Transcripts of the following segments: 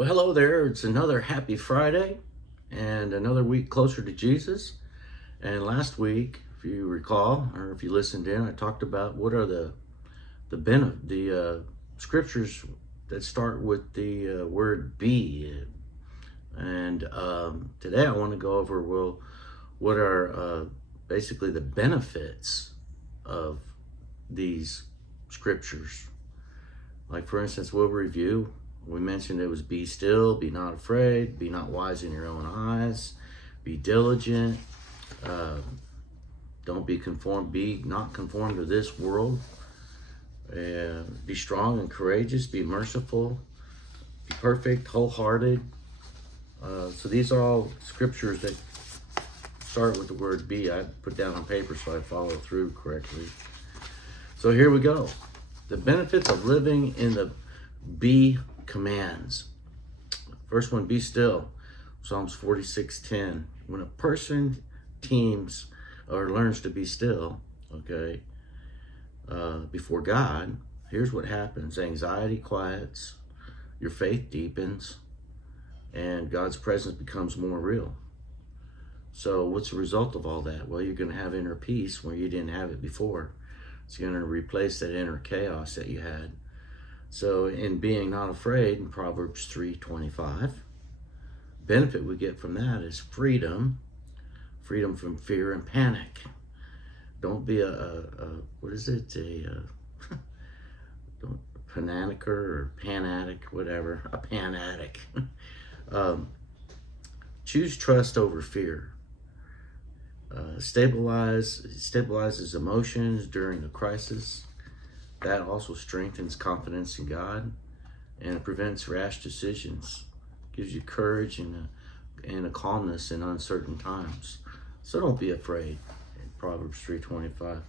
Well, hello there. It's another happy Friday and another week closer to Jesus. And last week, if you recall, or if you listened in, I talked about what are the scriptures that start with the word be. And today I want to go over, what are basically the benefits of these scriptures. Like, for instance, we'll review. We mentioned it was be still, be not afraid, be not wise in your own eyes, be diligent, don't be not conformed to this world, be strong and courageous, be merciful, be perfect, wholehearted. So these are all scriptures that start with the word be. I put down on paper so I follow through correctly. So here we go. The benefits of living in the be commands. First one, be still. Psalms 46:10. When a person teams or learns to be still, before God, here's what happens. Anxiety quiets, your faith deepens, and God's presence becomes more real. So what's the result of all that? Well, you're going to have inner peace where you didn't have it before. It's going to replace that inner chaos that you had. So in being not afraid, in Proverbs 3:25, benefit we get from that is freedom from fear and panic. Don't be a pananicer or panatic, whatever, a panatic. Choose trust over fear. Stabilizes emotions during a crisis. That also strengthens confidence in God, and it prevents rash decisions. Gives you courage and a calmness in uncertain times. So don't be afraid. Proverbs 3:25.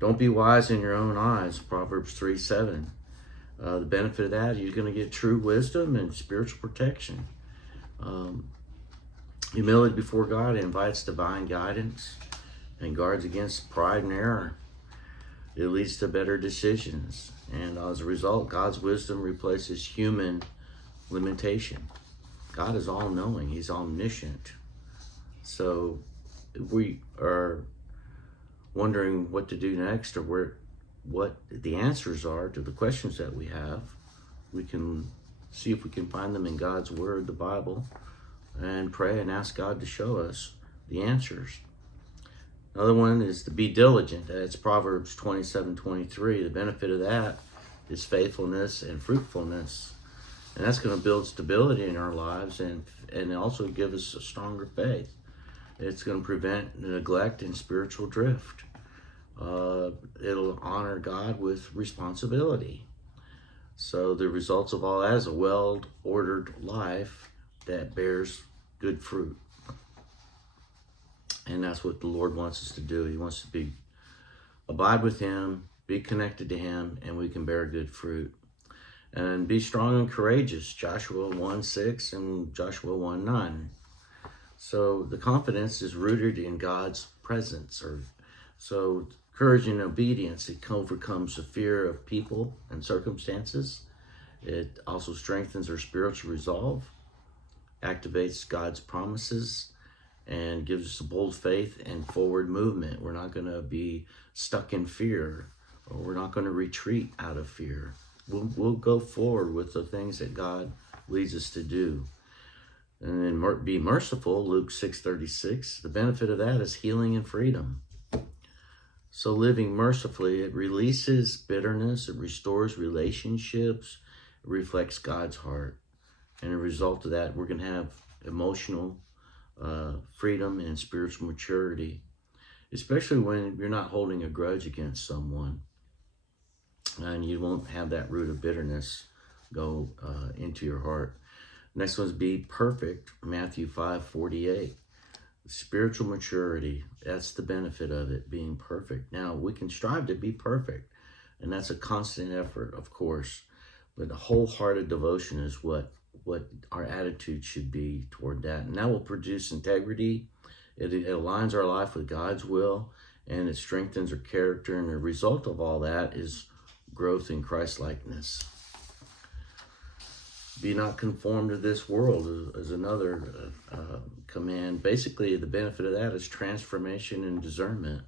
Don't be wise in your own eyes. Proverbs 3:7. The benefit of that, you're going to get true wisdom and spiritual protection. Humility before God invites divine guidance and guards against pride and error. It leads to better decisions. And as a result, God's wisdom replaces human limitation. God is all-knowing. He's omniscient. So if we are wondering what to do next, or what the answers are to the questions that we have, we can see if we can find them in God's Word, the Bible, and pray and ask God to show us the answers. Another one is to be diligent. That's Proverbs 27:23. The benefit of that is faithfulness and fruitfulness. And that's going to build stability in our lives and also give us a stronger faith. It's going to prevent neglect and spiritual drift. It'll honor God with responsibility. So the results of all that is a well-ordered life that bears good fruit. And that's what the Lord wants us to do. He wants to abide with Him, be connected to Him, and we can bear good fruit. And be strong and courageous, Joshua 1:6 and Joshua 1:9. So the confidence is rooted in God's presence. So courage and obedience, it overcomes the fear of people and circumstances. It also strengthens our spiritual resolve, activates God's promises, and gives us a bold faith and forward movement. We're not going to be stuck in fear, or we're not going to retreat out of fear. We'll go forward with the things that God leads us to do. And then be merciful, Luke 6:36. The benefit of that is healing and freedom. So living mercifully, it releases bitterness, it restores relationships, it reflects God's heart. And as a result of that, we're going to have emotional freedom and spiritual maturity, especially when you're not holding a grudge against someone, and you won't have that root of bitterness go into your heart. Next one is be perfect, Matthew 5:48. Spiritual maturity, that's the benefit of it, being perfect. Now, we can strive to be perfect, and that's a constant effort, of course, but a wholehearted devotion is what our attitude should be toward that. And that will produce integrity. It aligns our life with God's will, and it strengthens our character. And the result of all that is growth in Christ-likeness. Be not conformed to this world is another command. Basically, the benefit of that is transformation and discernment.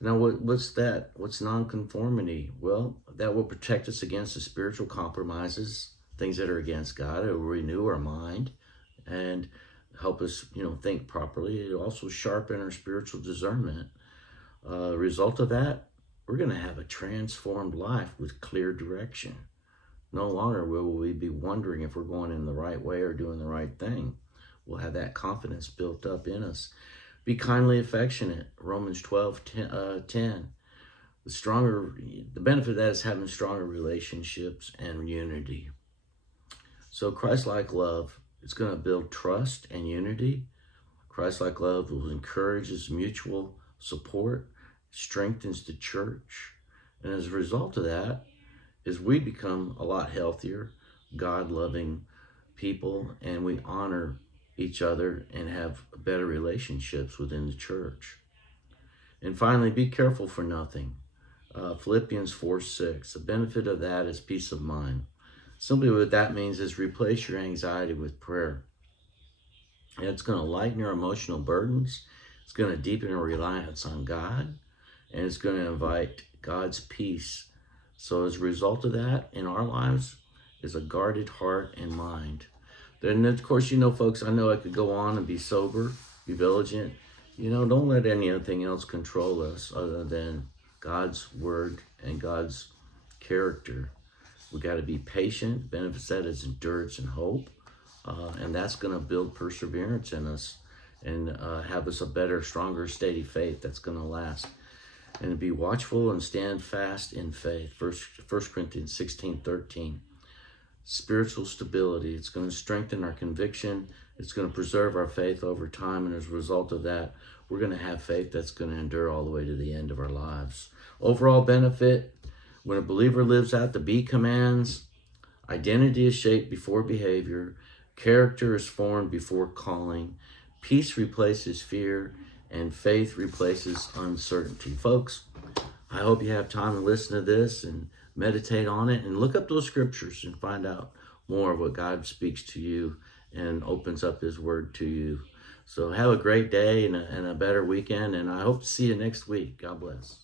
Now, what's that? What's nonconformity? Well, that will protect us against the spiritual compromises, things that are against God. It will renew our mind and help us, think properly. It will also sharpen our spiritual discernment. Result of that, we're going to have a transformed life with clear direction. No longer will we be wondering if we're going in the right way or doing the right thing. We'll have that confidence built up in us. Be kindly affectionate. Romans 12:10. The benefit of that is having stronger relationships and unity. So Christ-like love, it's going to build trust and unity. Christ-like love will encourage mutual support, strengthens the church. And as a result of that, is we become a lot healthier, God-loving people, and we honor each other and have better relationships within the church. And finally, be careful for nothing. Philippians 4:6. The benefit of that is peace of mind. Simply what that means is replace your anxiety with prayer. And it's going to lighten your emotional burdens. It's going to deepen our reliance on God. And it's going to invite God's peace. So as a result of that, in our lives, is a guarded heart and mind. Then, of course, folks, I know I could go on and be sober, be vigilant. Don't let anything else control us other than God's word and God's character. We got to be patient. Benefits that is endurance and hope. And that's going to build perseverance in us and have us a better, stronger, steady faith that's going to last. And to be watchful and stand fast in faith. 1 Corinthians 16:13. Spiritual stability. It's going to strengthen our conviction. It's going to preserve our faith over time. And as a result of that, we're going to have faith that's going to endure all the way to the end of our lives. Overall benefit, when a believer lives out the B commands, identity is shaped before behavior. Character is formed before calling. Peace replaces fear. And faith replaces uncertainty. Folks, I hope you have time to listen to this and meditate on it and look up those scriptures and find out more of what God speaks to you and opens up his word to you. So have a great day and a better weekend, and I hope to see you next week. God bless.